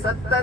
70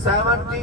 70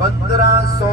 1500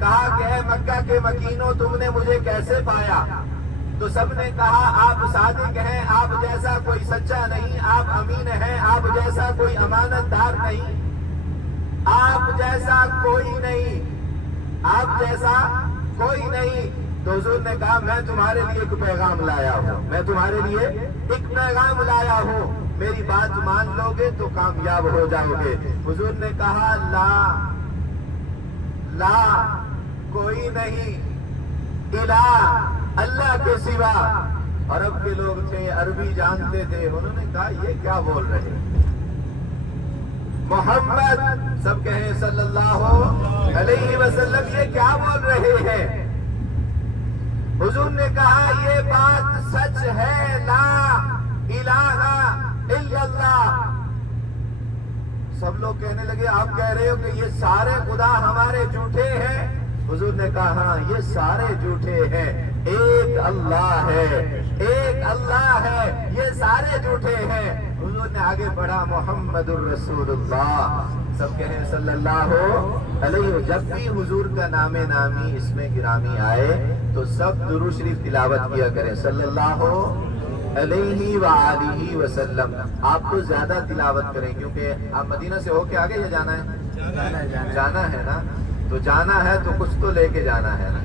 کہا کہ اے مکہ کے مکینوں تم نے مجھے کیسے پایا؟ تو سب نے کہا آپ صادق ہیں، آپ جیسا کوئی سچا نہیں، آپ امین ہیں، آپ جیسا کوئی امانت دار نہیں، آپ جیسا کوئی نہیں، آپ جیسا کوئی نہیں۔ تو حضور نے کہا میں تمہارے لیے ایک پیغام لایا ہوں، میں تمہارے لیے ایک پیغام لایا ہوں، میری بات مان لو گے تو کامیاب ہو جاؤ گے۔ حضور نے کہا لا کوئی نہیں الہ اللہ کے سوا۔ عرب کے لوگ تھے، عربی جانتے تھے، انہوں نے کہا یہ کیا بول رہے ہیں؟ محمد، سب کہیں صلی اللہ علیہ وسلم، یہ کیا بول رہے ہیں؟ حضور نے کہا یہ بات سچ ہے، لا الہ الا اللہ۔ سب لوگ کہنے لگے آپ کہہ رہے ہو کہ یہ سارے خدا ہمارے جھوٹے ہیں؟ حضور نے کہا ہاں یہ سارے جھوٹے ہیں، ایک اللہ ہے، ایک اللہ ہے، یہ سارے جھوٹے ہیں۔ حضور نے آگے بڑھا محمد الرسول اللہ، سب کہیں صلی اللہ علیہ وسلم۔ جب بھی حضور کا نام نامی اس میں گرامی آئے تو سب درود شریف تلاوت کیا کریں صلی اللہ علیہ وآلہ وسلم۔ آپ تو زیادہ تلاوت کریں کیونکہ آپ مدینہ سے ہو کے آگے یا جانا ہے؟ جانا ہے نا، تو جانا ہے تو کچھ تو لے کے جانا ہے نا۔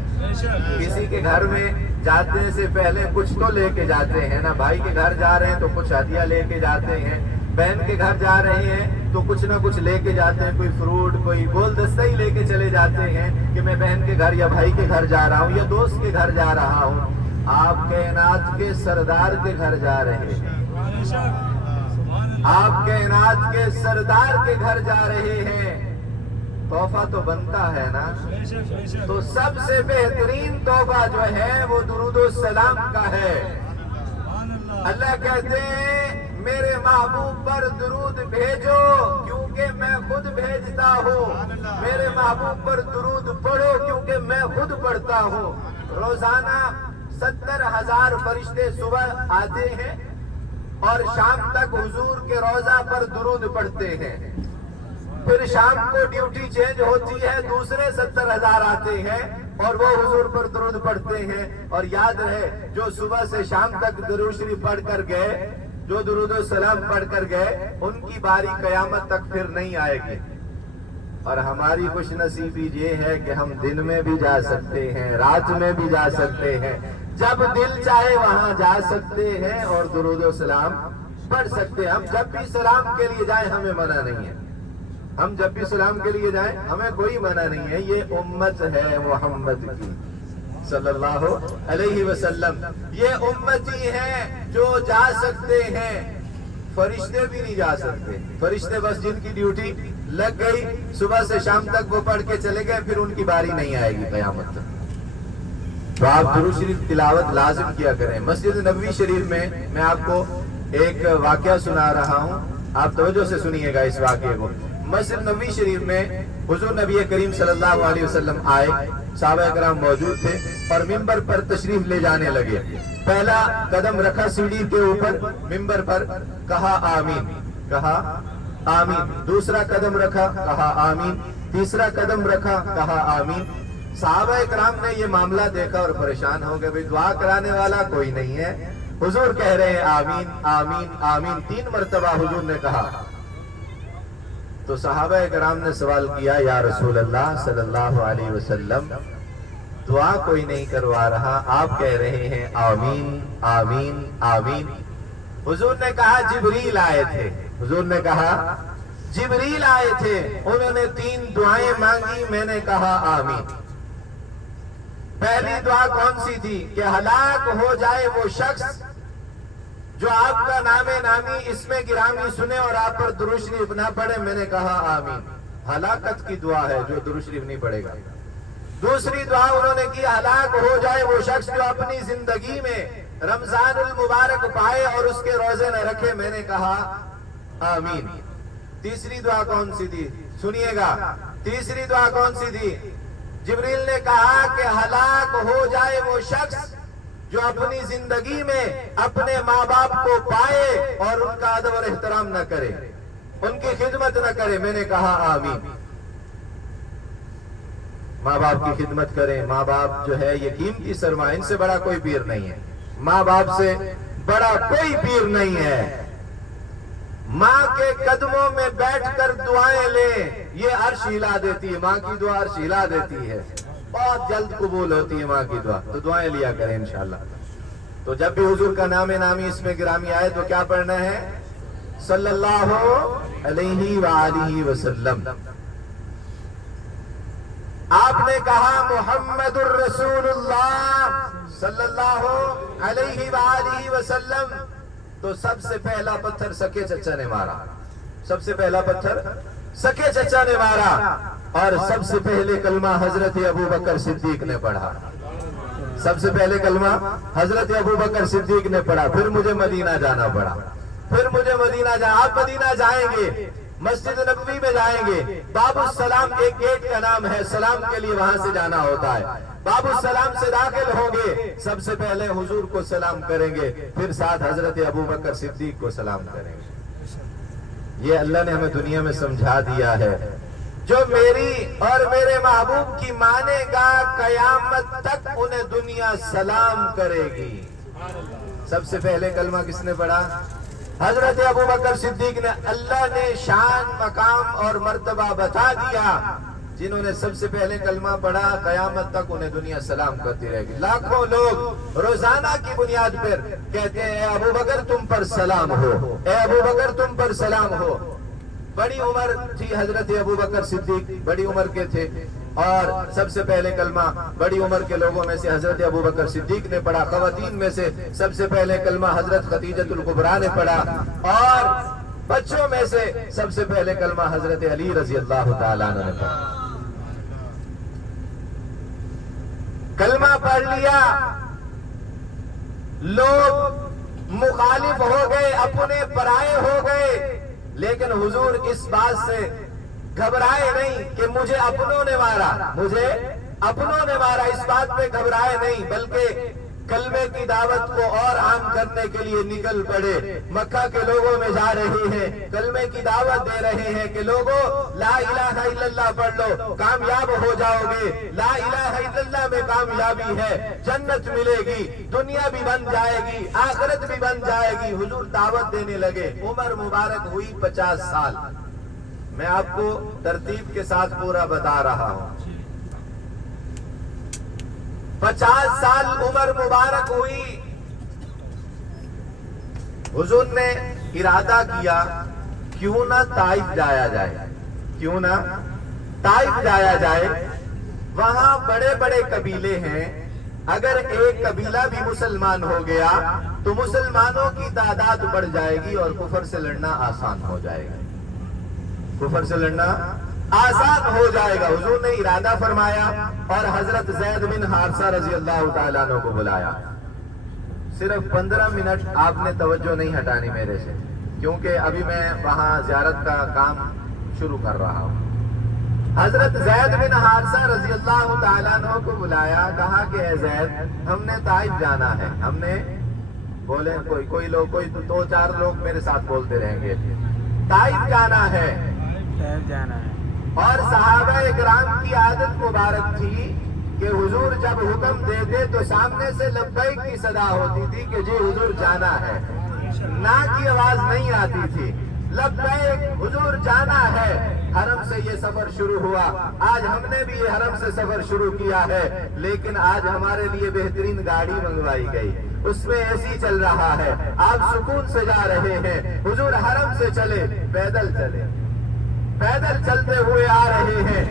کسی کے گھر میں جاتے سے پہلے کچھ تو لے کے جاتے ہیں نا۔ بھائی کے گھر جا رہے ہیں تو کچھ ہدیہ لے کے جاتے ہیں، بہن کے گھر جا رہے ہیں تو کچھ نہ کچھ لے کے جاتے ہیں، کوئی فروٹ، کوئی گولدستہ ہی لے کے چلے جاتے ہیں کہ میں بہن کے گھر یا بھائی کے گھر جا رہا ہوں یا دوست کے گھر جا رہا ہوں۔ آپ کائنات کے سردار کے گھر جا رہے ہیں، آپ کائنات کے سردار کے گھر جا رہے ہیں، تحفہ تو بنتا ہے نا۔ تو سب سے بہترین تحفہ جو ہے وہ درود و سلام کا ہے۔ اللہ کہتے ہیں میرے محبوب پر درود بھیجو کیونکہ میں خود بھیجتا ہوں، میرے محبوب پر درود پڑھو کیونکہ میں خود پڑھتا ہوں۔ روزانہ 70,000 فرشتے صبح آتے ہیں اور شام تک حضور کے روضہ پر درود پڑھتے ہیں، پھر شام کو ڈیوٹی چینج ہوتی ہے، دوسرے 70,000 آتے ہیں اور وہ حضور پر درود پڑھتے ہیں۔ اور یاد رہے جو صبح سے شام تک درود شریف پڑھ کر گئے، جو درود و سلام پڑھ کر گئے، ان کی باری قیامت تک پھر نہیں آئے گی۔ اور ہماری خوش نصیبی یہ ہے کہ ہم دن میں بھی جا سکتے ہیں، رات میں بھی جا سکتے ہیں، جب دل چاہے وہاں جا سکتے ہیں اور درود و سلام پڑھ سکتے ہیں۔ ہم جب بھی سلام کے لیے جائیں ہمیں منع نہیں ہے، ہم جب بھی سلام کے لیے جائیں ہمیں کوئی منع نہیں ہے۔ یہ امت ہے محمد کی صلی اللہ علیہ وسلم، یہ امتی ہیں جو جا سکتے ہیں، فرشتے بھی نہیں جا سکتے۔ فرشتے بس جن کی ڈیوٹی لگ گئی صبح سے شام تک وہ پڑھ کے چلے گئے، پھر ان کی باری نہیں آئے گی قیامت تک۔ تو آپ درود شریف تلاوت لازم کیا کریں۔ مسجد نبوی شریف میں آپ کو ایک واقعہ سنا رہا ہوں، آپ توجہ سے سنیے گا اس واقعے کو۔ مسجد نبوی شریف میں حضور نبی کریم صلی اللہ علیہ وسلم آئے، صحابہ کرام موجود تھے اور ممبر پر تشریف لے جانے لگے۔ پہلا قدم رکھا سیڑھی کے اوپر ممبر پر، کہا آمین، کہا آمین، دوسرا قدم رکھا، کہا آمین، تیسرا قدم رکھا، کہا آمین۔ صحابہ کرام نے یہ معاملہ دیکھا اور پریشان ہو گئے، دعا کرانے والا کوئی نہیں ہے، حضور کہہ رہے ہیں آمین آمین آمین، 3 مرتبہ حضور نے کہا۔ تو صحابہ کرام نے سوال کیا یا رسول اللہ صلی اللہ علیہ وسلم، دعا کوئی نہیں کروا رہا، آپ کہہ رہے ہیں آمین آمین آمین۔ حضور نے کہا جبریل آئے تھے، حضور نے کہا جبریل آئے تھے، انہوں نے 3 دعائیں مانگی، میں نے کہا آمین۔ پہلی دعا کون سی تھی کہ ہلاک ہو جائے وہ شخص جو آپ کا نام نامی اس میں گرامی سنے اور آپ پر درود شریف نہ پڑھے، میں نے کہا آمین۔ ہلاکت کی دعا ہے جو درود شریف نہیں پڑھے گا۔ دوسری دعا انہوں نے کی ہلاک ہو جائے وہ شخص جو اپنی زندگی میں رمضان المبارک پائے اور اس کے روزے نہ رکھے، میں نے کہا آمین۔ تیسری دعا کون سی تھی سنیے گا، تیسری دعا کون سی تھی؟ جبریل نے کہا کہ ہلاک ہو جائے وہ شخص جو اپنی زندگی میں اپنے ماں باپ کو پائے اور ان کا ادب اور احترام نہ کرے، ان کی خدمت نہ کرے، میں نے کہا آمین۔ ماں باپ کی خدمت کریں. ماں باپ جو ہے یہ قیمتی سرمایہ، ان سے بڑا کوئی پیر نہیں ہے. ماں باپ سے بڑا کوئی پیر نہیں ہے. ماں کے قدموں میں بیٹھ کر دعائیں لیں، یہ عرش ہلا دیتی ہے. ماں کی دعا عرش ہلا دیتی ہے، بہت جلد قبول ہوتی ہے ماں کی دعا. تو دعائیں لیا کریں انشاءاللہ. تو جب بھی حضور کا نام نامی اس میں گرامی آئے تو کیا پڑھنا ہے؟ صلی اللہ علیہ وآلہ وسلم. آپ نے کہا محمد الرسول اللہ صلی اللہ علیہ وآلہ وسلم، تو سب سے پہلا پتھر سکے چچا نے مارا. سب سے پہلا پتھر سکے چچا نے مارا، اور سب سے پہلے کلمہ حضرت ابو بکر صدیق نے پڑھا. سب سے پہلے کلمہ حضرت ابو بکر صدیق نے پڑھا. پھر مجھے مدینہ جانا پڑا. پھر مجھے مدینہ آپ مدینہ جائیں گے، مسجد نبوی میں جائیں گے. باب السلام ایک گیٹ کا نام ہے، سلام کے لیے وہاں سے جانا ہوتا ہے. باب السلام سے داخل ہوں گے، سب سے پہلے حضور کو سلام کریں گے، پھر ساتھ حضرت ابو بکر صدیق کو سلام کریں گے. یہ اللہ نے ہمیں دنیا میں سمجھا دیا ہے. جو میری اور میرے محبوب کی مانے گا، قیامت تک انہیں دنیا سلام کرے گی. سب سے پہلے کلمہ کس نے پڑھا؟ حضرت ابو بکر صدیق نے. اللہ نے شان، مقام اور مرتبہ بتا دیا. جنہوں نے سب سے پہلے کلمہ پڑھا، قیامت تک انہیں دنیا سلام کرتی رہے گی. لاکھوں لوگ روزانہ کی بنیاد پر کہتے ہیں اے ابو بکر تم پر سلام ہو، اے ابو بکر تم پر سلام ہو. بڑی عمر تھی حضرت ابو بکر صدیق، بڑی عمر کے تھے، اور سب سے پہلے کلمہ بڑی عمر کے لوگوں میں سے حضرت ابو بکر صدیق نے پڑھا. خواتین میں سے سب سے پہلے کلمہ حضرت خدیجۃ الکبریٰ نے پڑھا، اور بچوں میں سے سب سے پہلے کلمہ حضرت علی رضی اللہ تعالیٰ عنہ نے پڑھا. کلمہ پڑھ لیا، لوگ مخالف ہو گئے، اپنے پرائے ہو گئے، لیکن حضور اس بات سے گھبرائے نہیں کہ مجھے اپنوں نے مارا، مجھے اپنوں نے مارا. اس بات پہ گھبرائے نہیں، بلکہ کلمے کی دعوت کو اور عام کرنے کے لیے نکل پڑے. مکہ کے لوگوں میں جا رہے ہیں، کلمے کی دعوت دے رہے ہیں کہ لوگوں لا الہ الا اللہ پڑھ لو، کامیاب ہو جاؤ گے. لا الہ الا اللہ میں کامیابی ہے، جنت ملے گی، دنیا بھی بن جائے گی، آخرت بھی بن جائے گی. حضور دعوت دینے لگے. عمر مبارک ہوئی 50 سال. میں آپ کو ترتیب کے ساتھ پورا بتا رہا ہوں. 50 سال عمر مبارک ہوئی. حضور نے ارادہ کیا کیوں نہ طائف جایا جائے، کیوں نہ طائف جایا جائے. وہاں بڑے بڑے قبیلے ہیں، اگر ایک قبیلہ بھی مسلمان ہو گیا تو مسلمانوں کی تعداد بڑھ جائے گی اور کفر سے لڑنا آسان ہو جائے گا. کفر سے لڑنا آسان ہو جائے گا. حضور نے ارادہ فرمایا اور حضرت زید بن حارثہ رضی اللہ تعالیٰ عنہ کو بلایا. صرف 15 منٹ آپ نے توجہ نہیں ہٹانی میرے سے، کیونکہ ابھی میں وہاں زیارت کا کام شروع کر رہا ہوں. حضرت زید بن حارثہ رضی اللہ تعالیٰ عنہ کو بلایا، کہا کہ اے زید ہم نے طائف جانا ہے. ہم نے بولے کوئی لوگ، کوئی 2-4 لوگ میرے ساتھ بولتے رہیں گے. طائف جانا ہے. اور صحابہ اکرام کی عادت مبارک تھی کہ حضور جب حکم دیتے تو سامنے سے لبیک کی صدا ہوتی تھی کہ جی حضور جانا ہے. نا کی آواز نہیں آتی تھی. لبیک حضور جانا ہے. حرم سے یہ سفر شروع ہوا. آج ہم نے بھی یہ حرم سے سفر شروع کیا ہے، لیکن آج ہمارے لیے بہترین گاڑی منگوائی گئی، اس میں اے سی چل رہا ہے، آپ سکون سے جا رہے ہیں. حضور حرم سے چلے، پیدل چلے، پیدل چلتے ہوئے آ رہے ہیں.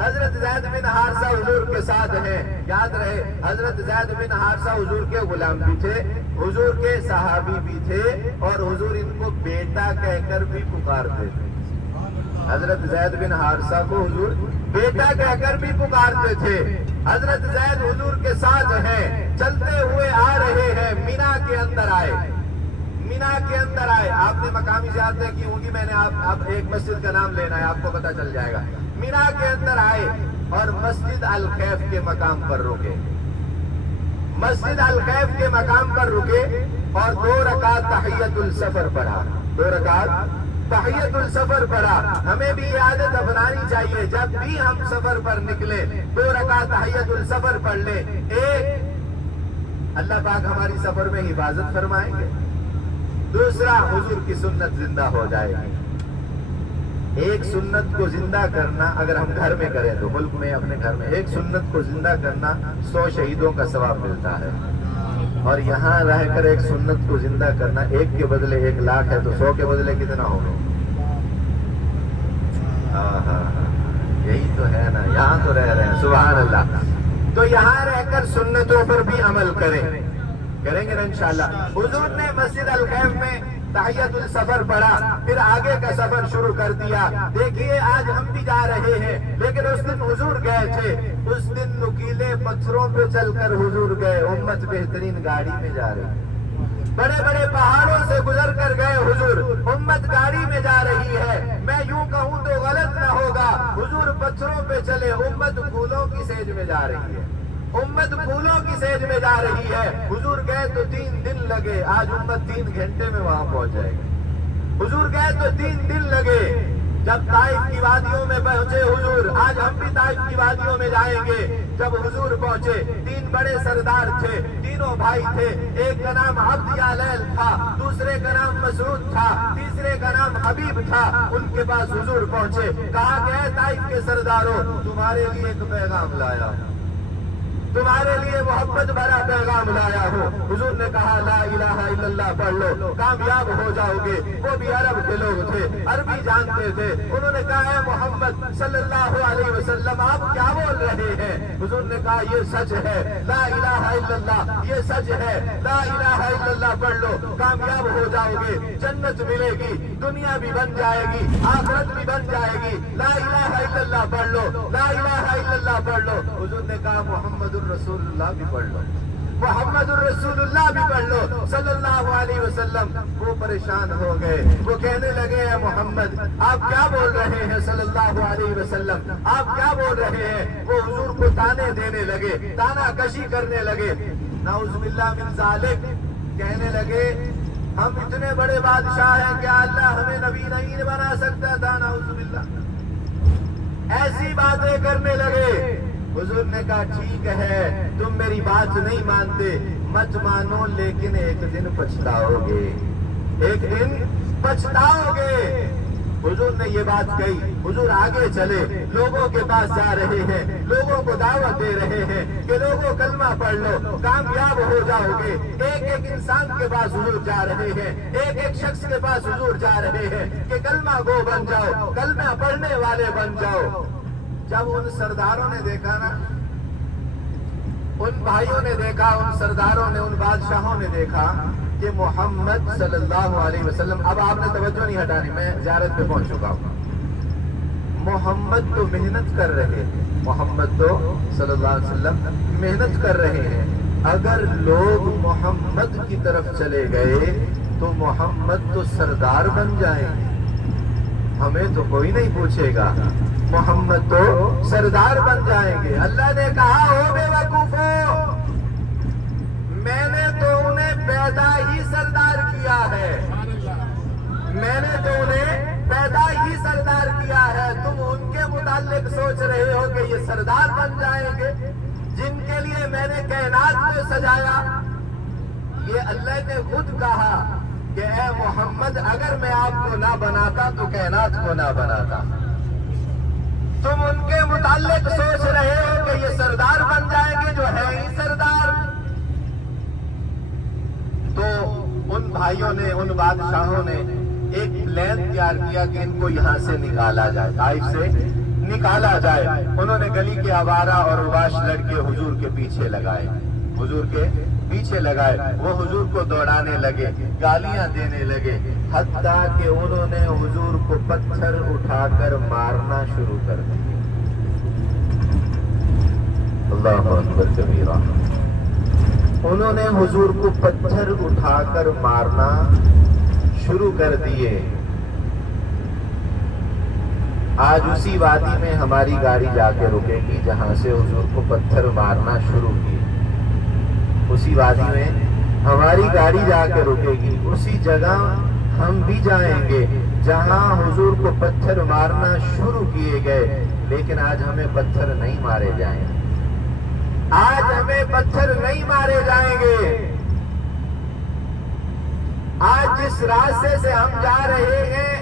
حضرت زید بن حارثہ حضور کے ساتھ ہیں. یاد رہے حضرت زید بن حارثہ حضور کے غلام بھی تھے، حضور کے صحابی بھی تھے، اور حضور ان کو بیٹا کہہ کر بھی پکارتے تھے. حضرت زید بن حارثہ کو حضور بیٹا کہہ کر بھی پکارتے تھے. حضرت زید حضور کے ساتھ ہیں، چلتے ہوئے آ رہے ہیں. مینا کے اندر آئے، مینا کے اندر آئے. آپ نے مقامی زیارتیں کی ہوں گی، میں نے آپ ایک مسجد کا نام لینا ہے، آپ کو پتہ چل جائے گا. مینا کے اندر آئے اور مسجد الخیف کے مقام پر رکے. مسجد الخیف کے مقام پر رکے اور 2 رکعت تحیۃ السفر پڑھا. 2 رکعت تحیت السفر پڑھا. ہمیں بھی یہ عادت اپنانی چاہیے، جب بھی ہم سفر پر نکلے 2 رکعت تحیت السفر پڑھ لیں. ایک، اللہ پاک ہماری سفر میں حفاظت فرمائیں گے. دوسرا، حضور کی سنت زندہ ہو جائے گی. ایک سنت کو زندہ کرنا اگر ہم گھر میں کریں تو ملک میں اپنے گھر میں ایک سنت کو زندہ کرنا 100 شہیدوں کا ثواب ملتا ہے. اور یہاں رہ کر ایک سنت کو زندہ کرنا 1 کے بدلے 1 لاکھ ہے تو 100 کے بدلے کتنا ہوگا؟ ہاں یہی تو ہے نا، یہاں تو رہ رہے ہیں. سبحان اللہ. تو یہاں رہ کر سنتوں پر بھی عمل کریں گے نا انشاءاللہ. حضور نے مسجد الخیف میں تحیت السفر پڑھا، پھر آگے کا سفر شروع کر دیا. دیکھیے آج ہم بھی جا رہے ہیں، لیکن اس دن حضور گئے تھے. اس دن نکیلے پتھروں پہ چل کر حضور گئے، امت بہترین گاڑی میں جا رہی. بڑے بڑے پہاڑوں سے گزر کر گئے حضور، امت گاڑی میں جا رہی ہے. میں یوں کہوں تو غلط نہ ہوگا، حضور پتھروں پہ چلے، امت پھولوں کی سیج میں جا رہی ہے. امت پھولوں کی سیج میں جا رہی ہے. حضور گئے تو 3 دن لگے، آج امت 3 گھنٹے میں وہاں پہنچ جائے گی. حضور گئے تو 3 دن لگے. جب طائف کی وادیوں میں پہنچے حضور، آج ہم بھی طائف کی وادیوں میں جائیں گے. جب حضور پہنچے 3 بڑے سردار تھے، تینوں بھائی تھے. ایک کا نام عبد یا لیل تھا، دوسرے کا نام مسعود تھا، تیسرے کا نام حبیب تھا. ان کے پاس حضور پہنچے، کہا کہ اے طائف کے سرداروں، تمہارے لیے ایک پیغام لایا ہوں، تمہارے لیے محبت بھرا پیغام لایا ہوں. حضور نے کہا لا الہ الا اللہ پڑھ لو، کامیاب ہو جاؤ گے. وہ بھی عرب کے لوگ تھے، عربی جانتے تھے. انہوں نے کہا اے محمد صلی اللہ علیہ وسلم آپ کیا بول رہے ہیں؟ حضور نے کہا یہ سچ ہے، لا الہ الا اللہ یہ سچ ہے، لا الہ الا اللہ پڑھ لو، کامیاب ہو جاؤ گے، جنت ملے گی، دنیا بھی بن جائے گی، آخرت بھی بن جائے گی. لا الہ الا اللہ پڑھ لو، لا الہ الا اللہ پڑھ لو. حضور نے کہا محمد رسول اللہ بھی پڑھ لو، محمد الرسول اللہ بھی پڑھ لو صلی اللہ علیہ وسلم. وہ پریشان ہو گئے، وہ کہنے لگے اے محمد آپ کیا بول رہے ہیں صلی اللہ علیہ وسلم، آپ کیا بول رہے ہیں؟ وہ حضور کو تانے دینے لگے، تانا کشی کرنے لگے. نعوذ باللہ من ذالک، کہنے لگے ہم اتنے بڑے بادشاہ ہیں، کیا اللہ ہمیں نبی نہیں بنا سکتا تھا؟ نعوذ باللہ، ایسی باتیں کرنے لگے. حضور نے کہا ٹھیک ہے تم میری بات نہیں مانتے، مت مانو، لیکن ایک دن پچھتاؤ گے، ایک دن پچھتاؤ گے. حضور نے یہ بات کہی. حضور آگے چلے، لوگوں کے پاس جا رہے ہیں، لوگوں کو دعوت دے رہے ہیں کہ لوگوں کلمہ پڑھ لو، کامیاب ہو جاؤ گے. ایک ایک انسان کے پاس حضور جا رہے ہیں، ایک ایک شخص کے پاس حضور جا رہے ہیں کہ کلمہ گو بن جاؤ، کلمہ پڑھنے والے بن جاؤ. جب ان سرداروں نے دیکھا نا، ان بھائیوں نے دیکھا، ان سرداروں نے، ان بادشاہوں نے دیکھا کہ محمد صلی اللہ علیہ وسلم، اب آپ نے توجہ نہیں ہٹانی، میں زیارت پہ پہنچ چکا ہوں. محمد تو محنت کر رہے ہیں، محمد تو صلی اللہ علیہ وسلم محنت کر رہے ہیں. اگر لوگ محمد کی طرف چلے گئے تو محمد تو سردار بن جائیں گے، ہمیں تو کوئی نہیں پوچھے گا، محمد تو سردار بن جائیں گے. اللہ نے کہا او بے وقوفو، میں نے تو انہیں پیدا ہی سردار کیا ہے، میں نے تو انہیں پیدا ہی سردار کیا ہے. تم ان کے متعلق سوچ رہے ہو کہ یہ سردار بن جائیں گے، جن کے لیے میں نے کائنات کو سجایا. یہ اللہ نے خود کہا کہ اے محمد اگر میں آپ کو نہ بناتا تو کائنات کو نہ بناتا. تم ان کے متعلق سوچ رہے ہو کہ یہ سردار بن جائیں گے جو ہے ہی سردار. تو ان بھائیوں نے، ان بادشاہوں نے ایک پلان تیار کیا کہ ان کو یہاں سے نکالا جائے، طائف سے نکالا جائے. انہوں نے گلی کے آوارہ اور اوباش لڑکے حضور کے پیچھے لگائے، حضور کے پیچھے لگائے. وہ حضور کو دوڑانے لگے، گالیاں دینے لگے، حتیٰ کہ انہوں نے حضور کو پتھر اٹھا کر مارنا شروع کر دیا. اللہ اکبر کبیرہ. انہوں نے حضور کو پتھر اٹھا کر مارنا شروع کر دیے. آج اسی وادی میں ہماری گاڑی جا کے رکے گی جہاں سے حضور کو پتھر مارنا شروع کیے. اسی وادی میں ہماری گاڑی جا کے رکے گی، اسی جگہ ہم بھی جائیں گے جہاں حضور کو پتھر مارنا شروع کیے گئے، لیکن آج ہمیں پتھر نہیں مارے جائیں، آج ہمیں پتھر نہیں مارے جائیں گے۔ آج جس راستے سے ہم جا رہے ہیں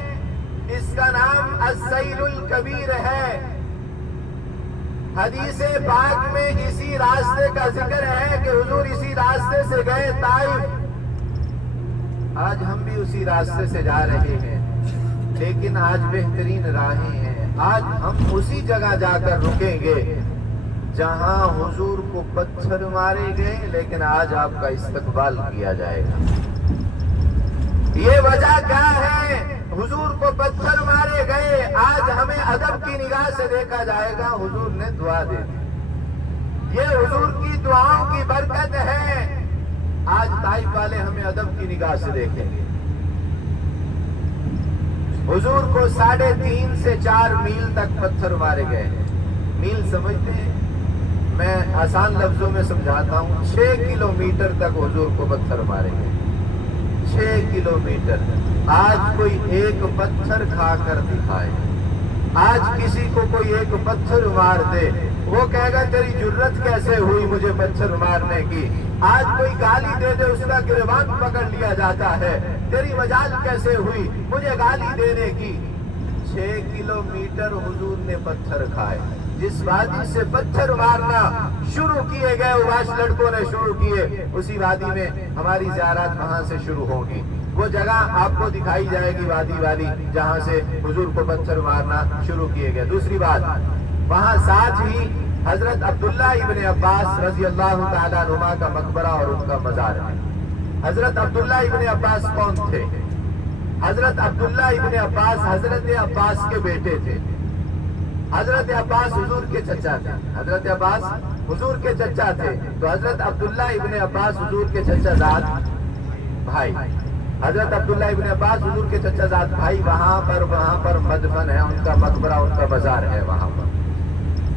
اس کا نام السیل الکبیر ہے۔ حدیث پاک میں اسی راستے کا ذکر ہے کہ حضور اسی راستے سے گئے طائف۔ آج ہم بھی اسی راستے سے جا رہے ہیں، لیکن آج بہترین راہیں ہیں۔ آج ہم اسی جگہ جا کر رکیں گے جہاں حضور کو پتھر مارے گئے، لیکن آج آپ کا استقبال کیا جائے گا۔ یہ وجہ کیا ہے؟ حضور کو پتھر مارے گئے، آج ہمیں ادب کی نگاہ سے دیکھا جائے گا۔ حضور نے دعا دے دی، یہ حضور کی دعاؤں کی برکت ہے۔ آج طائف والے ہمیں ادب کی نگاہ سے دیکھیں گے۔ حضور کو 3.5 سے 4 میل تک پتھر مارے گئے۔ میل سمجھتے ہیں؟ میں آسان لفظوں میں سمجھاتا ہوں، 6 کلومیٹر تک حضور کو پتھر مارے گئے، 6 کلومیٹر۔ آج کوئی ایک پتھر کھا کر دکھائے، آج کسی کو کوئی ایک پتھر مار دے، وہ کہے گا تیری جرت کیسے ہوئی مجھے پتھر مارنے کی۔ آج کوئی گالی دے دے، اس کا گریبان پکڑ لیا جاتا ہے، تیری مجال کیسے ہوئی مجھے گالی دینے کی۔ 6 کلومیٹر حضور نے پتھر کھائے۔ جس وادی سے پتھر مارنا شروع کیے گئے، اواش لڑکوں نے شروع کیے، اسی وادی میں ہماری زیارات وہاں سے شروع ہوگی۔ وہ جگہ آپ کو دکھائی جائے گی وادی والی، جہاں سے حضور کو پتھر مارنا شروع کیے گئے۔ دوسری بات، وہاں ساتھ ہی حضرت عبداللہ ابن عباس رضی اللہ تعالیٰ عنہما کا مقبرہ اور ان کا مزار ہے۔ حضرت عبداللہ ابن عباس کون تھے؟ حضرت عبداللہ ابن عباس حضرت عباس کے بیٹے تھے۔ حضرت عباس حضور کے چچا تھے، حضرت عباس حضور کے چچا تھے، تو حضرت عبداللہ ابن عباس حضور کے چچا زاد بھائی، حضرت عبداللہ ابن عباس حضور کے چچا زاد بھائی، وہاں پر مدفن ہے، ان کا مقبرہ ان کا مزار ہے،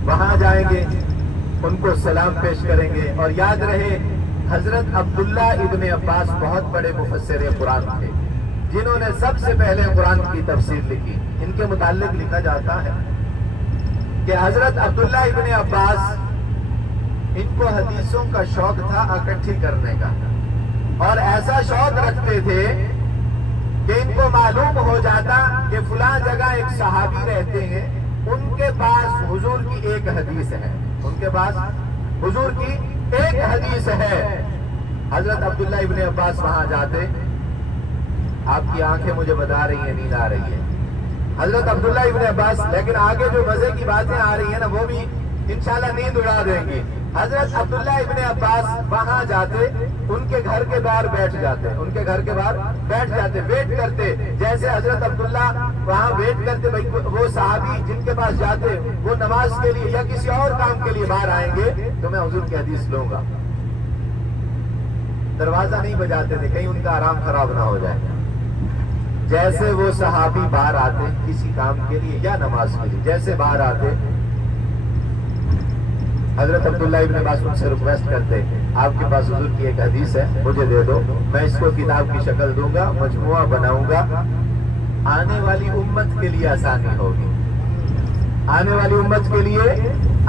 وہاں جائیں گے، ان کو سلام پیش کریں گے۔ اور یاد رہے، حضرت عبداللہ ابن عباس بہت بڑے مفسر قرآن تھے، جنہوں نے سب سے پہلے قرآن کی تفسیر لکھی۔ ان کے متعلق لکھا جاتا ہے کہ حضرت عبداللہ ابن عباس، ان کو حدیثوں کا شوق تھا اکٹھی کرنے کا، اور ایسا شوق رکھتے تھے کہ ان کو معلوم ہو جاتا کہ فلاں جگہ ایک صحابی رہتے ہیں، ان کے پاس حضور کی ایک حدیث ہے، ان کے پاس حضور کی ایک حدیث ہے۔ حضرت عبداللہ ابن عباس وہاں جاتے، آپ کی آنکھیں مجھے بتا رہی ہیں نیند آ رہی ہے، حضرت عبداللہ ابن عباس، لیکن آگے جو مزے کی باتیں آ رہی ہیں نا، وہ بھی انشاءاللہ نیند اڑا دیں گی۔ حضرت عبداللہ ابن عباس وہاں جاتے، ان کے گھر کے باہر بیٹھ جاتے، ان کے گھر کے باہر بیٹھ جاتے، ویٹ کرتے، جیسے حضرت عبداللہ وہاں ویٹ کرتے، بھائی وہ صحابی جن کے پاس جاتے وہ نماز کے لیے یا کسی اور کام کے لیے باہر آئیں گے تو میں حضور کی حدیث لوں گا۔ دروازہ نہیں بجاتے تھے، کہیں ان کا آرام خراب نہ ہو جائے۔ جیسے وہ صحابی باہر آتے کسی کام کے لیے یا نماز کے لیے، جیسے باہر آتے، حضرت عبداللہ ابن عباس ان سے ریکویسٹ کرتے، آپ کے پاس حضور کی ایک حدیث ہے، مجھے دے دو، میں اس کو کتاب کی شکل دوں گا، مجموعہ بناؤں گا، آنے والی امت کے لیے آسانی ہوگی، آنے والی امت کے لیے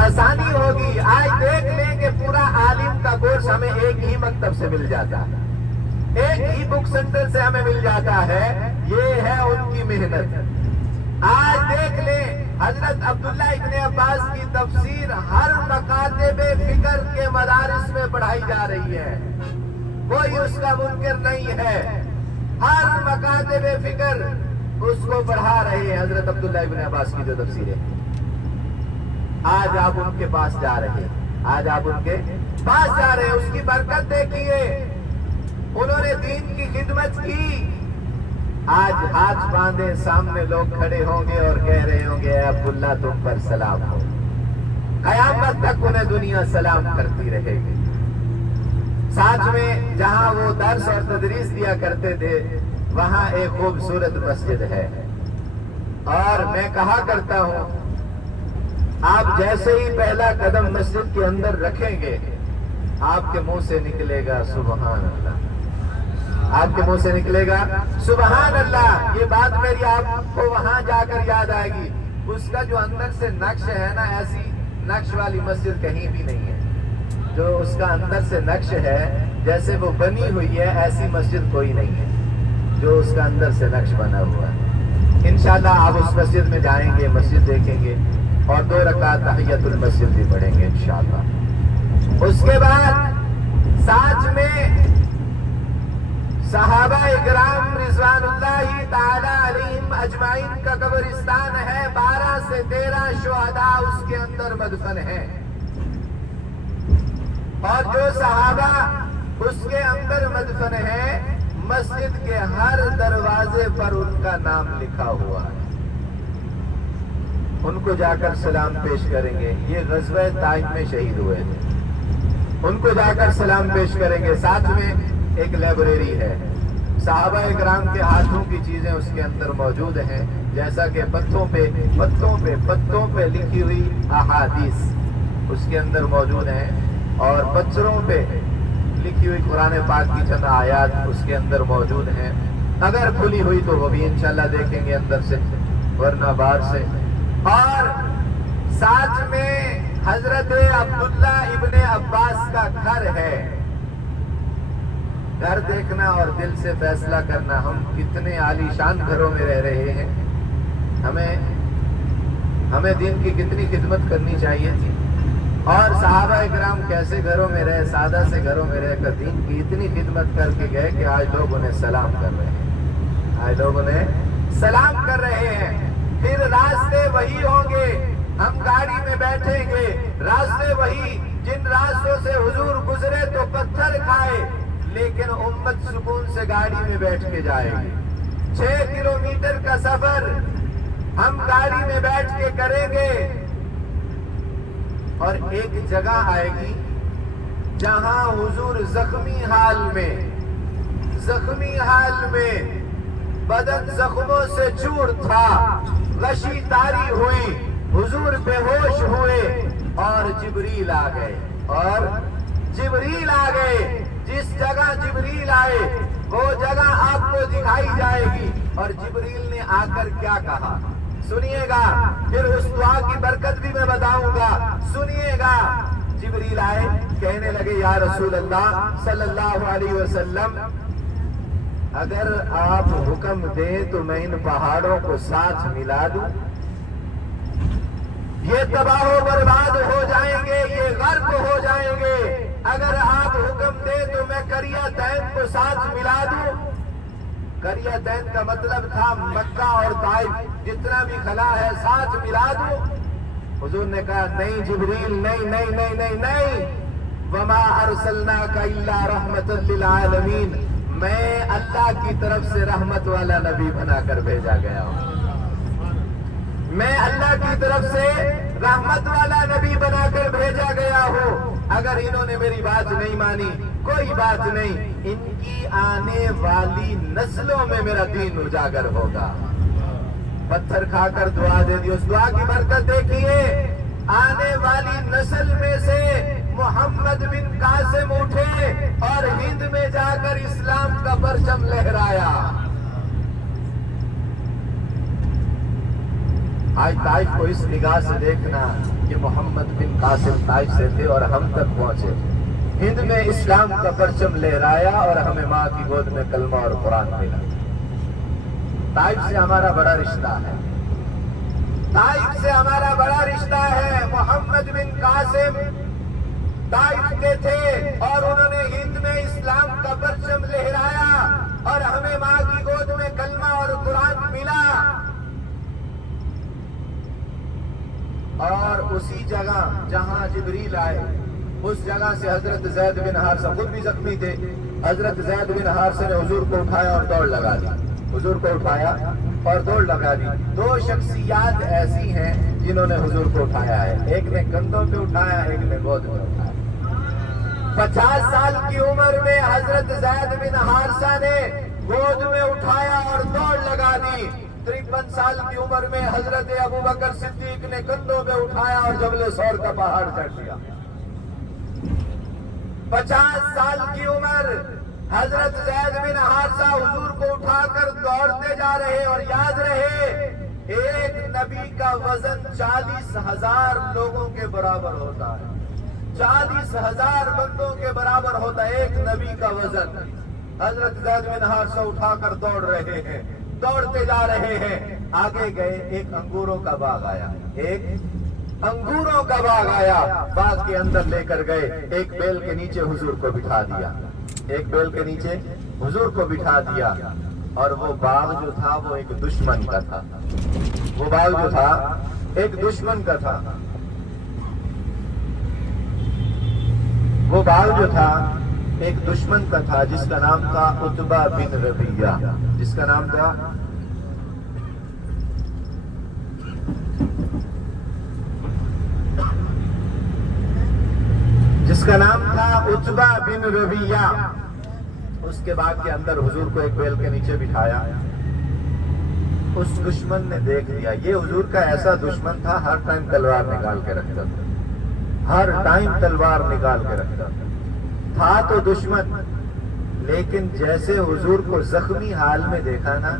آسانی ہوگی۔ آج دیکھ لیں کہ پورا عالم کا کورس ہمیں ایک ہی مکتب سے مل جاتا ہے، ایک ہی بک سینٹر سے ہمیں مل جاتا ہے، یہ ہے ان کی محنت۔ آج دیکھ لیں حضرت عبداللہ ابن عباس کی تفسیر ہر مکاتب فکر کے مدارس میں پڑھائی جا رہی ہے، کوئی اس کا منکر نہیں ہے، ہر مکاتب فکر اس کو پڑھا رہے ہیں حضرت عبداللہ ابن عباس کی جو تفسیر ہے۔ آج آپ ان کے پاس جا رہے ہیں، آج آپ ان کے پاس جا رہے ہیں، اس کی برکت دیکھیے، انہوں نے دین کی خدمت کی۔ آج ہاتھ باندھے سامنے لوگ کھڑے ہوں گے اور کہہ رہے ہوں گے اے عبداللہ تم پر سلام ہو، قیامت تک انہیں دنیا سلام کرتی رہے گی۔ ساتھ میں جہاں وہ درس اور تدریس دیا کرتے تھے وہاں ایک خوبصورت مسجد ہے، اور میں کہا کرتا ہوں آپ جیسے ہی پہلا قدم مسجد کے اندر رکھیں گے آپ کے منہ سے نکلے گا سبحان اللہ، آپ کے منہ سے نکلے گا سبحان اللہ. یہ بات میری آپ کو وہاں جا کر یاد آئے گی. اس کا جو اندر سے نقش ہے نا، ایسی نقش والی مسجد کہیں بھی نہیں ہے. جو اس کا اندر سے نقش ہے جیسے وہ بنی ہوئی ہے، ایسی مسجد کوئی نہیں ہے جو اس کا اندر سے نقش بنا ہوا ہے. انشاءاللہ آپ اس مسجد میں جائیں گے، مسجد دیکھیں گے اور 2 رکعت تحیۃ المسجد بھی پڑھیں گے انشاءاللہ. اس کے بعد ساتھ میں صحابہ اکرام رضوان اللہ تعالی علیہم اجمعین کا قبرستان ہے. 12 سے 13 شہداء اس کے اندر مدفن ہیں، اور جو صحابہ اس کے اندر مدفن ہیں مسجد کے ہر دروازے پر ان کا نام لکھا ہوا ہے. ان کو جا کر سلام پیش کریں گے. یہ غزوہ طائف میں شہید ہوئے تھے، ان کو جا کر سلام پیش کریں گے. ساتھ میں ایک لائبریری ہے، صحابہ اکرام کے ہاتھوں کی چیزیں اس کے اندر موجود ہیں، جیسا کہ پتوں پہ لکھی ہوئی احادیث اس کے اندر موجود ہیں، اور پتھروں پہ لکھی ہوئی قرآن پاک کی چند آیات اس کے اندر موجود ہیں. اگر کھلی ہوئی تو وہ بھی انشاءاللہ دیکھیں گے اندر سے، ورنہ باہر سے. اور ساتھ میں حضرت عبداللہ ابن عباس کا گھر ہے. گھر دیکھنا اور دل سے فیصلہ کرنا ہم کتنے عالی شان گھروں میں رہ رہے ہیں. ہمیں دین کی کتنی خدمت کرنی چاہیے تھی، اور صحابہ اکرام کیسے گھروں میں رہے، سادہ سے گھروں میں رہ کر دین کی اتنی خدمت کر کے گئے کہ آج لوگ انہیں سلام کر رہے ہیں. پھر راستے وہی ہوں گے، ہم گاڑی میں بیٹھیں گے، راستے وہی جن راستوں سے حضور گزرے تو پتھر کھائے، لیکن امت سکون سے گاڑی میں بیٹھ کے جائے گی. 6 کلومیٹر کا سفر ہم گاڑی میں بیٹھ کے کریں گے، اور ایک جگہ آئے گی جہاں حضور زخمی حال میں بدن زخموں سے چور تھا، غشی تاری ہوئی، حضور بے ہوش ہوئے اور جبریل آ گئے. جس جگہ جبریل آئے وہ جگہ آپ کو دکھائی جائے گی. اور جبریل نے آ کر کیا کہا سنیے گا، پھر اس دعا کی برکت بھی میں بتاؤں گا، سنیے گا. جبریل آئے، کہنے لگے یا رسول اللہ صلی اللہ علیہ وسلم، اگر آپ حکم دیں تو میں ان پہاڑوں کو ساتھ ملا دوں. یہ تباہ و برباد ہو جائیں گے، یہ غرق ہو جائیں گے. اگر آپ حکم دیں تو میں قریتین کو ساتھ ملا دوں. قریتین کا مطلب تھا مکہ اور طائف جتنا بھی خلا ہے ساتھ ملا دوں. حضور نے کہا نہیں جبریل، نہیں. وما ارسلناک الا رحمت للعالمین، میں اللہ کی طرف سے رحمت والا نبی بنا کر بھیجا گیا ہوں. میں اللہ کی طرف سے رحمت والا نبی بنا کر بھیجا گیا ہوں. اگر انہوں نے میری بات نہیں مانی کوئی بات نہیں، ان کی آنے والی نسلوں میں میرا دین اجاگر ہوگا. پتھر کھا کر دعا دے دی. اس دعا کی برکت دیکھیے، آنے والی نسل میں سے محمد بن قاسم اٹھے اور ہند میں جا کر اسلام کا پرچم لہرایا. آج طائف کو اس نگاہ سے دیکھنا کہ محمد بن قاسم طائف سے تھے اور ہم تک پہنچے، ہند میں اسلام کا پرچم لہرایا اور ہمیں ماں کی گود میں کلمہ اور قرآن ملا. طائف سے ہمارا بڑا رشتہ ہے، طائف سے ہمارا بڑا رشتہ ہے. محمد بن قاسم طائف کے تھے اور انہوں نے ہند میں اسلام کا پرچم لہرایا اور ہمیں ماں کی گود میں کلمہ اور قرآن ملا. اور اسی جگہ جہاں جبریل آئے اس جگہ سے حضرت زید بن حارثہ خود بھی زخمی تھے. حضرت زید بن حارثہ نے حضور کو اٹھایا اور دوڑ لگا دی. حضور کو اٹھایا اور دوڑ لگا دی. 2 شخصیات ایسی ہیں جنہوں نے حضور کو اٹھایا ہے، ایک نے کندھوں پہ اٹھایا، ایک نے گود میں اٹھایا. 50 سال کی عمر میں حضرت زید بن حارثہ نے گود میں اٹھایا اور دوڑ لگا دی. 53 سال کی عمر میں حضرت ابوبکر صدیق نے کندھوں پہ اٹھایا اور جبل ثور کا پہاڑ چڑھ دیا. 50 سال کی عمر حضرت زید بن حارثہ حضور کو اٹھا کر دوڑتے جا رہے، اور یاد رہے ایک نبی کا وزن 40,000 لوگوں کے برابر ہوتا ہے، 40,000 بندوں کے برابر ہوتا ہے ایک نبی کا وزن۔ حضرت زید بن حارثہ اٹھا کر دوڑ رہے ہیں، دوڑتے جا رہے ہیں، آگے گئے ایک انگوروں کا باغ آیا، ایک انگوروں کا باغ آیا، باغ کے اندر لے کر گئے، ایک بیل کے نیچے حضور کو بٹھا دیا، ایک بیل کے نیچے حضور کو بٹھا دیا، اور وہ باغ جو تھا وہ ایک دشمن کا تھا، وہ باغ جو تھا ایک دشمن کا تھا، وہ باغ جو تھا ایک دشمن کا تھا، جس کا نام تھا عتبہ بن ربیعہ، جس کا نام تھا عتبہ بن ربیعہ۔ اس کے بعد کے اندر حضور کو ایک بیل کے نیچے بٹھایا، اس دشمن نے دیکھ لیا، یہ حضور کا ایسا دشمن تھا ہر ٹائم تلوار نکال کے رکھتا تھا، ہر ٹائم تلوار نکال کے رکھتا تھا تو دشمن، لیکن جیسے حضور کو زخمی حال میں دیکھا نا،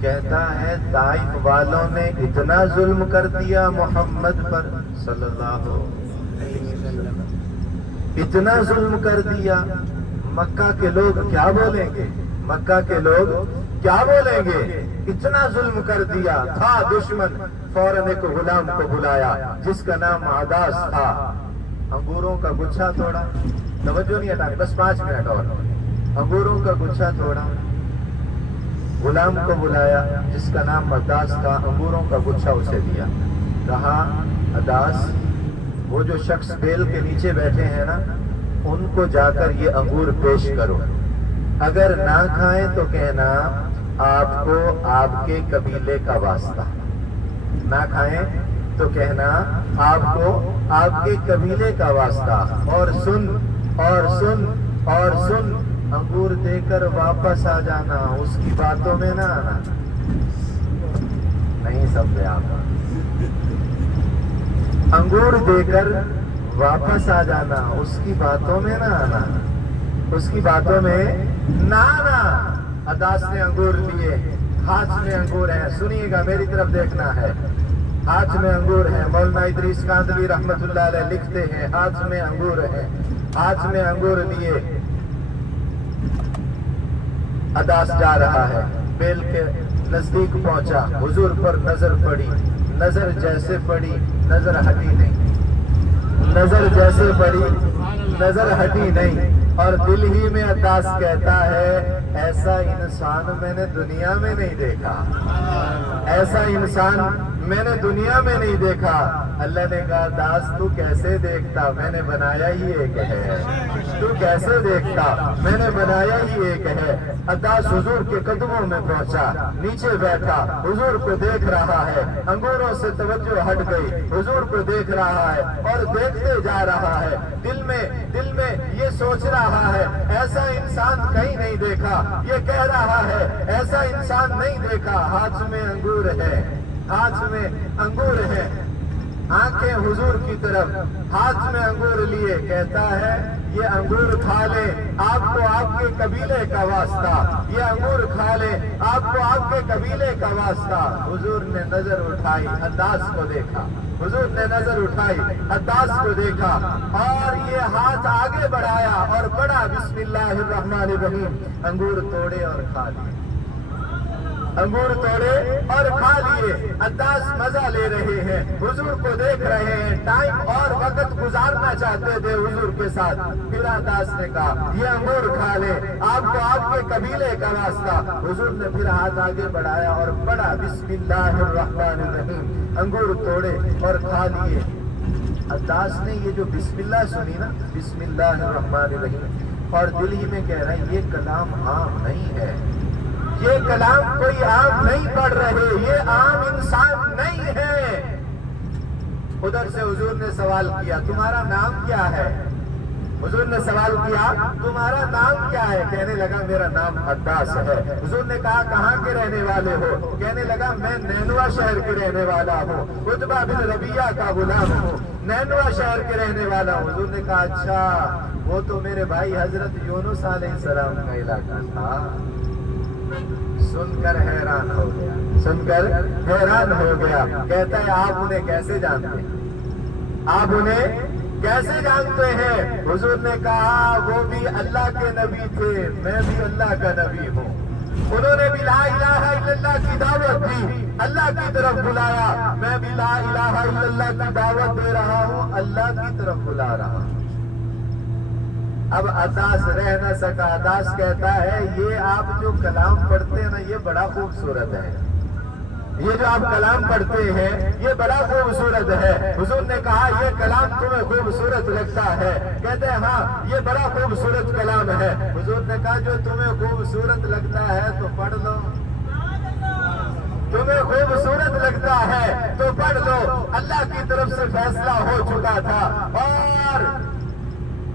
کہتا ہے طائف والوں نے اتنا ظلم کر دیا محمد پر صلی اللہ علیہ وسلم، اتنا ظلم کر دیا، مکہ کے لوگ کیا بولیں گے، مکہ کے لوگ کیا بولیں گے، اتنا ظلم کر دیا تھا دشمن۔ فوراً ایک غلام کو بلایا جس کا نام عداس تھا، انگوروں کا گچھا توڑا، توجہ نہیں ہٹانے، بس 5 منٹ اور، انگوروں کا گچھا توڑا، غلام کو بلایا جس کا نام عداس تھا، انگوروں کا گچھا اسے دیا، کہا عداس وہ جو شخص بیل کے نیچے بیٹھے ہیں نا، ان کو جا کر یہ انگور پیش کرو، اگر نہ کھائیں تو کہنا آپ کو آپ کے قبیلے کا واسطہ، نہ کھائیں تو کہنا آپ کو آپ کے قبیلے کا واسطہ، اور سن اور سن اور سن، انگور دے کر واپس آ جانا، اس کی باتوں میں نہ آنا۔ نہیں سمجھے آپ؟ انگور دے کر واپس آ جانا، اس کی باتوں میں نہ آنا، اس کی باتوں میں نہ آنا۔ عداس نے انگور لیے، ہاتھ میں انگور ہیں، سنیے گا میری طرف دیکھنا ہے، ہاتھ میں انگور ہیں، مولانا ادریس کاندھلی رحمت اللہ علیہ لکھتے ہیں ہاتھ میں انگور ہیں، ہاتھ میں انگور لیے عداس جا رہا ہے، بیل کے نزدیک پہنچا، حضور پر نظر پڑی، نظر جیسے پڑی نظر ہٹی نہیں، نظر جیسے پڑی نظر ہٹی نہیں، اور دل ہی میں عداس کہتا ہے ایسا انسان میں نے دنیا میں نہیں دیکھا، ایسا انسان میں نے دنیا میں نہیں دیکھا۔ اللہ نے کہا عداس تو کیسے دیکھتا، میں نے بنایا ہی ایک ہے، تو کیسے دیکھتا، میں نے بنایا ہی ایک ہے۔ عداس حضور کے قدموں میں پہنچا، نیچے بیٹھا، حضور کو دیکھ رہا ہے، انگوروں سے توجہ ہٹ گئی، حضور کو دیکھ رہا ہے اور دیکھتے جا رہا ہے، دل میں یہ سوچ رہا ہے ایسا انسان کہیں نہیں دیکھا، یہ کہہ رہا ہے ایسا انسان نہیں دیکھا۔ ہاتھ میں انگور ہے، ہاتھ میں انگور ہے، آنکھیں حضور کی طرف، ہاتھ میں انگور لیے کہتا ہے یہ انگور کھا لے، آپ کو آپ کے قبیلے کا واسطہ، یہ انگور کھا لے، آپ کو آپ کے قبیلے کا واسطہ۔ حضور نے نظر اٹھائی، عداس کو دیکھا، حضور نے نظر اٹھائی، عداس کو دیکھا، اور یہ ہاتھ آگے بڑھایا اور پڑھا بسم اللہ الرحمن الرحیم، انگور توڑے اور کھا لیے، انگور توڑے اور کھا لیے۔ عداس مزہ لے رہے ہیں، حضور کو دیکھ رہے ہیں، ٹائم اور وقت گزارنا چاہتے تھے حضور کے ساتھ۔ پھر عداس نے کہا یہ انگور کھا لے، آپ کو آپ کے قبیلے کا واسطہ۔ حضور نے پھر ہاتھ آگے بڑھایا اور پڑھا بسم اللہ الرحمن الرحیم، انگور توڑے اور کھا لیے۔ عداس نے یہ جو بسم اللہ سنی نا، بسم اللہ الرحمن الرحیم، اور دل ہی میں کہہ رہا ہے یہ کلام عام نہیں ہے، یہ کلام کوئی عام نہیں پڑھ رہے، یہ عام انسان نہیں ہے۔ ادھر سے حضور نے سوال کیا تمہارا نام کیا ہے؟ حضور نے سوال کیا تمہارا نام کیا ہے؟ کہنے لگا میرا نام عداس ہے۔ حضور نے کہا کہاں کے رہنے والے ہو؟ کہنے لگا میں نینوا شہر کے رہنے والا ہوں، عتبہ بن ربیعہ کا غلام ہوں، نینوا شہر کے رہنے والا ہوں۔ حضور نے کہا اچھا وہ تو میرے بھائی حضرت یونس علیہ السلام کا علاقہ تھا۔ سن کر حیران ہو گیا، سن کر حیران ہو گیا۔ کہتا ہے آپ انہیں کیسے جانتے ہیں؟ آپ انہیں کیسے جانتے ہیں؟ حضور نے کہا وہ بھی اللہ کے نبی تھے، میں بھی اللہ کا نبی ہوں۔ انہوں نے بھی لا الہ الا اللہ کی دعوت دی، اللہ کی طرف بلایا، میں بھی لا الہ الا اللہ کی دعوت دے رہا ہوں، اللہ کی طرف بلا رہا ہوں۔ اب عطاس رہ نہ سکا، عطاس کہتا ہے یہ آپ جو کلام پڑھتے ہیں نا یہ بڑا خوبصورت ہے، یہ جو آپ کلام پڑھتے ہیں یہ بڑا خوبصورت ہے۔ حضور نے کہا یہ کلام تمہیں خوبصورت لگتا ہے؟ کہتے ہیں ہاں یہ بڑا خوبصورت کلام ہے۔ حضور نے کہا جو تمہیں خوبصورت لگتا ہے تو پڑھ لو، تمہیں خوبصورت لگتا ہے تو پڑھ لو۔ اللہ کی طرف سے فیصلہ ہو چکا تھا اور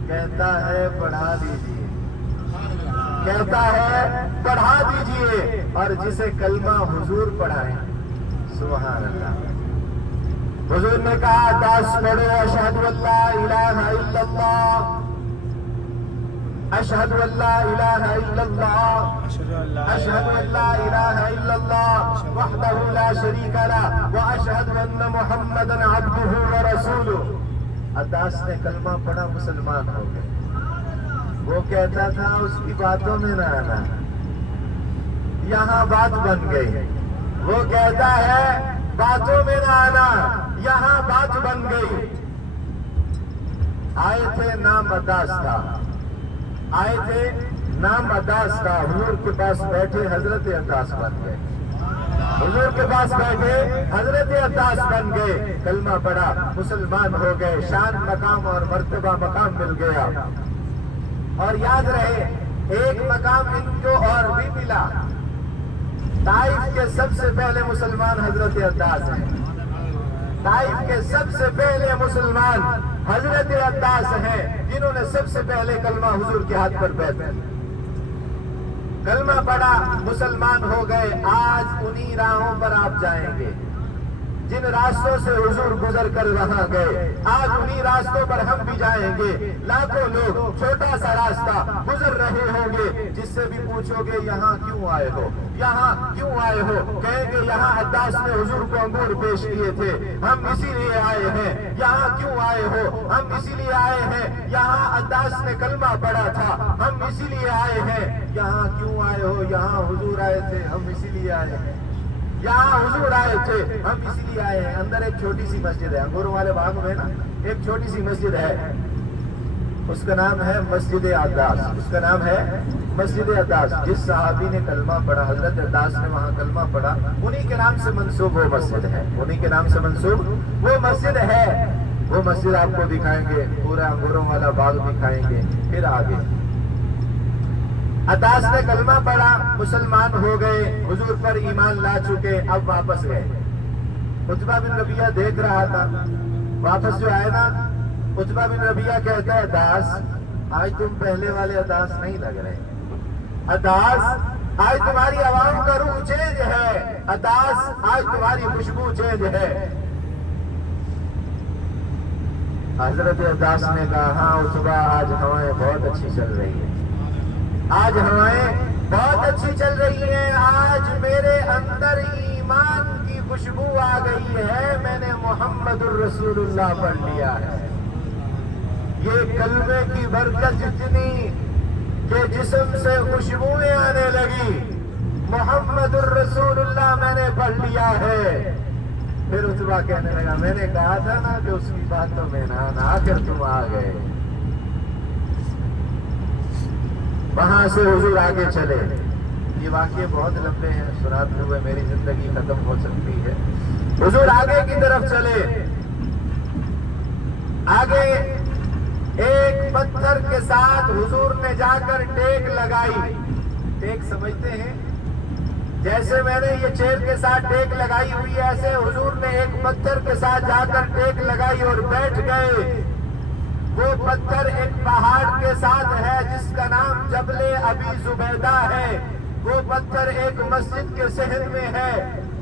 کہتا ہے پڑھا دیجیے، کہتا ہے پڑھا دیجیے، اور جسے کلمہ حضور پڑھائے، سبحان اللہ۔ حضور نے کہا 10 پڑھو، اشہد ان لا الہ الا اللہ، اشہد ان لا الہ الا اللہ، اشہد ان لا الہ الا اللہ وحدہ لا شریک لہ واشہد ان محمدا عبدہ ورسولہ۔ عطاس نے کلمہ پڑھا، مسلمان ہو گئے۔ وہ کہتا تھا اس کی باتوں میں نہ آنا، یہاں بات بن گئی۔ وہ کہتا ہے باتوں میں نہ آنا، یہاں بات بن گئی۔ آئے تھے نام عطاس کا، آئے تھے نام عطاس کا، حضور کے پاس بیٹھے حضرت عطاس بن گئے، حضور کے پاس بیٹھے حضرت عطاس بن گئے، کلمہ پڑھا، مسلمان ہو گئے، شان مقام اور مرتبہ مقام مل گیا۔ اور یاد رہے ایک مقام ان کو اور بھی ملا، طائف کے سب سے پہلے مسلمان حضرت عطاس ہیں، طائف کے سب سے پہلے مسلمان حضرت عطاس ہیں، جنہوں نے سب سے پہلے کلمہ حضور کے ہاتھ پر بیعت کی، کلمہ پڑھا، مسلمان ہو گئے۔ آج انہی راہوں پر آپ جائیں گے جن راستوں سے حضور گزر کر وہاں گئے، آج انہی راستوں پر ہم بھی جائیں گے۔ لاکھوں لوگ چھوٹا سا راستہ گزر رہے ہوں گے، جس سے بھی پوچھو گے یہاں کیوں آئے ہو، یہاں کیوں آئے ہو، کہیں گے یہاں عطاس نے حضور کو انگور پیش کیے تھے، ہم اسی لیے آئے ہیں۔ یہاں کیوں آئے ہو، ہم اسی لیے آئے ہیں، یہاں عطاس نے کلمہ پڑھا تھا، ہم اسی لیے آئے ہیں۔ یہاں کیوں آئے ہو، یہاں حضور آئے تھے، ہم اسی لیے آئے ہیں، یہاں حضور آئے تھے، ہم اسی لیے آئے ہیں۔ اندر ایک چھوٹی سی مسجد ہے، انگوروں والے باغ میں نا ایک چھوٹی سی مسجد ہے، اس کا نام ہے مسجد عطاس، اس کا نام ہے مسجد عطاس۔ جس صحابی نے کلمہ پڑھا، حضرت عطاس نے وہاں کلمہ پڑھا، انہی کے نام سے منسوب وہ مسجد ہے، انہی کے نام سے منسوب وہ مسجد ہے۔ وہ مسجد آپ کو دکھائیں گے، پورا انگوروں والا باغ دکھائیں گے۔ پھر آگے عطاس نے کلمہ پڑھا، مسلمان ہو گئے، حضور پر ایمان لا چکے، اب واپس گئے۔ عتبہ بن ربیعہ دیکھ رہا تھا، واپس جو آئے نا، عتبہ بن ربیعہ کہتا ہے عطاس آج تم پہلے والے عطاس نہیں لگ رہے، عطاس آج تمہاری عوام کا روح چینج ہے، عطاس آج تمہاری خوشبو چینج ہے۔ حضرت عطاس نے کہا ہاں عتبہ آج ہوائیں بہت اچھی چل رہی ہیں، آج ہوائیں بہت اچھی چل رہی ہیں، آج میرے اندر ایمان کی خوشبو آ گئی ہے، میں نے محمد الرسول اللہ پڑھ لیا ہے۔ یہ کلمے کی برکت اتنی کہ جسم سے خوشبوئیں آنے لگی، محمد الرسول اللہ میں نے پڑھ لیا ہے۔ پھر عتبہ کہنے لگا میں نے کہا تھا نا کہ اس کی باتوں میں نہ آنا، آخر تم آ گئے۔ وہاں سے حضور آگے چلے، یہ واقعے بہت لمبے ہیں، سناتے ہوئے میری زندگی ختم ہو سکتی ہے۔ حضور آگے کی طرف چلے، آگے ایک پتھر کے ساتھ حضور نے جا کر ٹیک لگائی۔ ٹیک سمجھتے ہیں؟ جیسے میں نے یہ چیر کے ساتھ ٹیک لگائی ہوئی ہے، ایسے حضور نے ایک پتھر کے ساتھ جا کر ٹیک لگائی اور بیٹھ گئے۔ وہ پتھر ایک پہاڑ کے ساتھ ہے جس کا نام جبل ابی زبیدہ ہے۔ وہ پتھر ایک مسجد کے صحن میں ہے،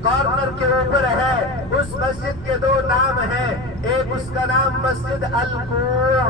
کارنر کے اوپر ہے۔ اس مسجد کے دو نام ہیں، ایک اس کا نام مسجد الکوع،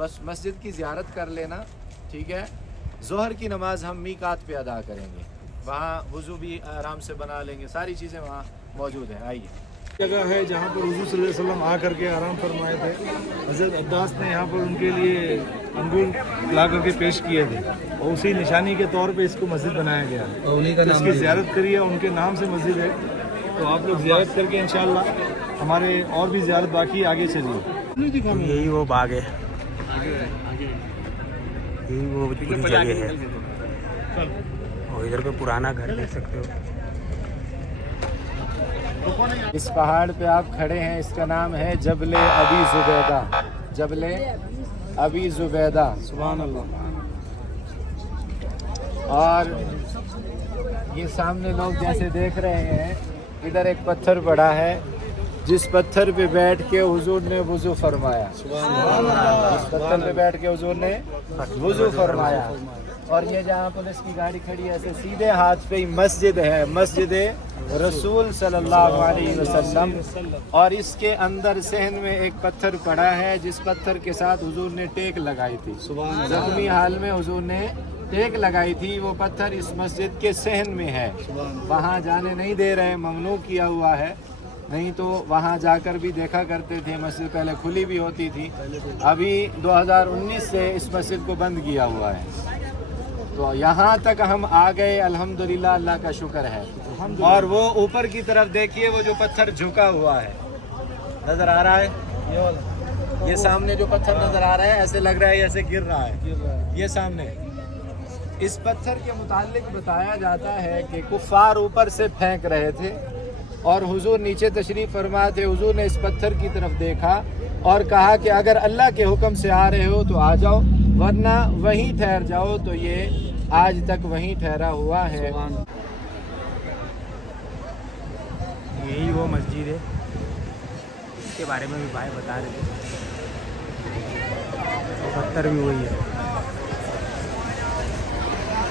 بس مسجد کی زیارت کر لینا، ٹھیک ہے. ظہر کی نماز ہم میقات پہ ادا کریں گے، وہاں وضو بھی آرام سے بنا لیں گے، ساری چیزیں وہاں موجود ہیں. آئیے. جگہ ہے جہاں پر حضور صلی اللہ علیہ وسلم آ کر کے آرام فرمائے تھے. حضرت عباس نے یہاں پر ان کے لیے انگور لا کر کے پیش کیے تھے اور اسی نشانی کے طور پہ اس کو مسجد بنایا گیا ہے. اور انہیں کا اس نام کی زیارت کریے، ان کے نام سے مسجد ہے. تو آپ لوگ زیارت کر کے انشاءاللہ ہمارے اور بھی زیارت باقی آگے چلیے. یہی وہ باغ ہے، یہی وہ پوری جگہ ہے، اور ادھر پہ پرانا گھر دیکھ سکتے ہو. اس پہاڑ پہ آپ کھڑے ہیں، اس کا نام ہے جبل ابی زبیدہ. جبل ابی زبیدہ. سبحان اللہ. اور یہ سامنے لوگ جیسے دیکھ رہے ہیں، ادھر ایک پتھر پڑا ہے جس پتھر پہ بیٹھ کے حضور نے وضو فرمایا. اس پتھر پہ بیٹھ کے حضور نے وضو فرمایا. اور یہ جہاں پولیس کی گاڑی کھڑی ہے، ایسے سیدھے ہاتھ پہ ہی مسجد ہے، مسجد رسول صلی اللہ علیہ وسلم. اور اس کے اندر صحن میں ایک پتھر پڑا ہے جس پتھر کے ساتھ حضور نے ٹیک لگائی تھی. زخمی حال میں حضور نے ٹیک لگائی تھی، وہ پتھر اس مسجد کے صحن میں ہے. وہاں جانے نہیں دے رہے، ممنوع کیا ہوا ہے، نہیں تو وہاں جا کر بھی دیکھا کرتے تھے. مسجد پہلے کھلی بھی ہوتی تھی، ابھی 2019 سے اس مسجد کو بند کیا ہوا ہے. تو یہاں تک ہم آ گئے، الحمدللہ، اللہ کا شکر ہے. اور وہ اوپر کی طرف دیکھیے، وہ جو پتھر جھکا ہوا ہے نظر آ رہا ہے، یہ سامنے جو پتھر نظر آ رہا ہے ایسے لگ رہا ہے ایسے گر رہا ہے. یہ سامنے اس پتھر کے متعلق بتایا جاتا ہے کہ کفار اوپر سے پھینک رہے تھے اور حضور نیچے تشریف فرما تھے. حضور نے اس پتھر کی طرف دیکھا اور کہا کہ اگر اللہ کے حکم سے آ رہے ہو تو آ جاؤ، ورنہ وہیں ٹھہر جاؤ. تو یہ آج تک وہیں ٹھہرا ہوا ہے. یہی وہ مسجد ہے، اس کے بارے میں بھی بھائی بتا رہے تھے. پتھر بھی وہی ہے.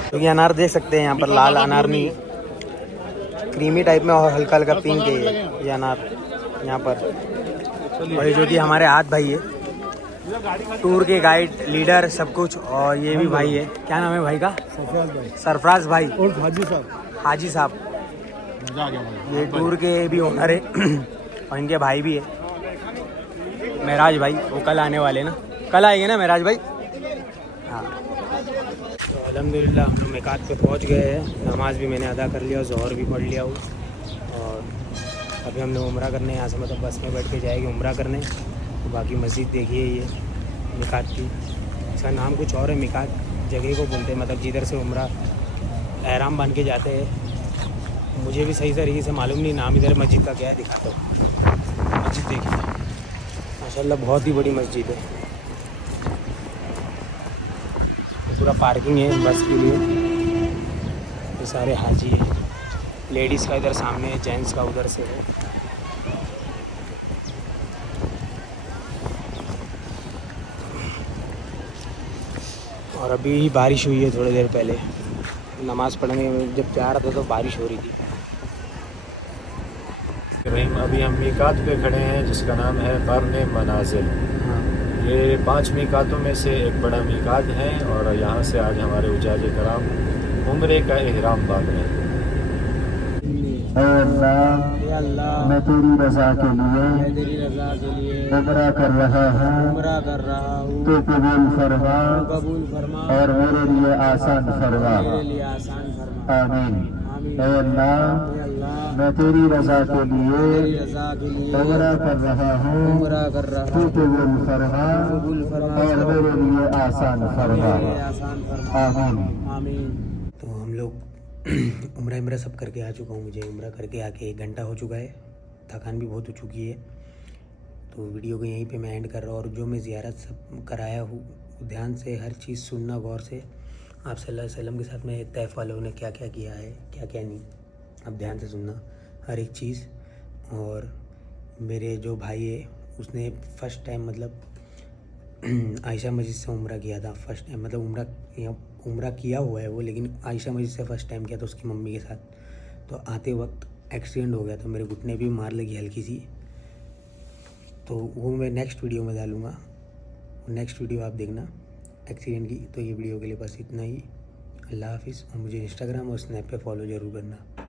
کیونکہ انار دیکھ سکتے ہیں یہاں پر لال انار نہیں، کریمی ٹائپ میں اور ہلکا ہلکا پنک ہے یہ انار یہاں پر. اور یہ جو کہ ہمارے ہاتھ بھائی ہے، ٹور کے گائیڈ، لیڈر، سب کچھ. اور یہ بھی بھائی ہے، کیا نام ہے بھائی کا؟ سرفراز بھائی، حاجی صاحب. یہ ٹور کے بھی اونر ہے اور ان کے بھائی بھی ہے، معراج بھائی. وہ کل آنے والے نا، کل آئیں گے نا معراج بھائی؟ ہاں. تو الحمدللہ ہم میقات پہ پہنچ گئے ہیں. نماز بھی میں نے ادا کر لیا، ظہر بھی پڑھ لیا ہوں. اور ابھی ہم نے عمرہ کرنے، یہاں سے مطلب بس میں بیٹھ کے جائے گی عمرہ کرنے. باقی مسجد دیکھیے یہ میقات کی، اس کا نام کچھ اور ہے. میقات جگہ کو بولتے ہیں، مطلب جدھر سے عمرہ احرام باندھ کے جاتے ہیں. مجھے بھی صحیح طریقے سے معلوم نہیں نام ادھر مسجد کا کیا ہے، دکھاتا ہوں. مسجد دیکھیے ماشاءاللہ بہت ہی بڑی مسجد ہے. پورا پارکنگ ہے بس کے لیے. یہ سارے حاجی ہیں، لیڈیز کا ادھر سامنے ہے، جینٹس کا ادھر سے ہے. اور ابھی بارش ہوئی ہے تھوڑی دیر پہلے. نماز پڑھنے میں جب جا رہا تھا تو بارش ہو رہی تھی. ابھی ہم میقات پہ کھڑے ہیں جس کا نام ہے قرن منازل. یہ 5 میقاتوں میں سے ایک بڑا میقات ہے اور یہاں سے آج ہمارے حجاج کرام عمرے کا احرام باندھ رہے ہیں. اے اللہ، میں تیری رضا کے لیے عمرہ کر رہا ہوں، تو قبول فرما اور میرے لیے آسان فرما. آمین. اے اللہ، میں تیری رضا کے لیے عمرہ کر رہا ہوں، تو قبول فرما اور میرے لیے آسان فرما. آمین. تو ہم لوگ عمرہ سب کر کے آ چکا ہوں. مجھے عمرہ کر کے آ کے 1 گھنٹہ ہو چکا ہے، تھکان بھی بہت ہو چکی ہے. تو ویڈیو کو یہیں پہ میں اینڈ کر رہا ہوں. اور جو میں زیارت سب کرایا ہوں، دھیان سے ہر چیز سننا غور سے. آپ صلی اللہ علیہ وسلم کے ساتھ میں طیف والوں نے کیا کیا کیا ہے، کیا کیا نہیں، اب دھیان سے سننا ہر ایک چیز. اور میرے جو بھائی ہے اس نے فرسٹ ٹائم مطلب عائشہ مسجد سے عمرہ کیا تھا. فرسٹ ٹائم مطلب عمرہ کیا ہوا ہے وہ، لیکن عائشہ مسجد سے فرسٹ ٹائم کیا تھا اس کی ممی کے ساتھ. تو آتے وقت ایکسیڈنٹ ہو گیا تھا، میرے گھٹنے بھی مار لگی ہلکی سی. تو وہ میں نیکسٹ ویڈیو میں ڈالوں گا. اور نیکسٹ ویڈیو آپ دیکھنا ایکسیڈنٹ کی. تو یہ ویڈیو کے لیے بس اتنا ہی. اللہ حافظ. اور مجھے انسٹاگرام اور اسنیپ پہ فالو ضرور کرنا.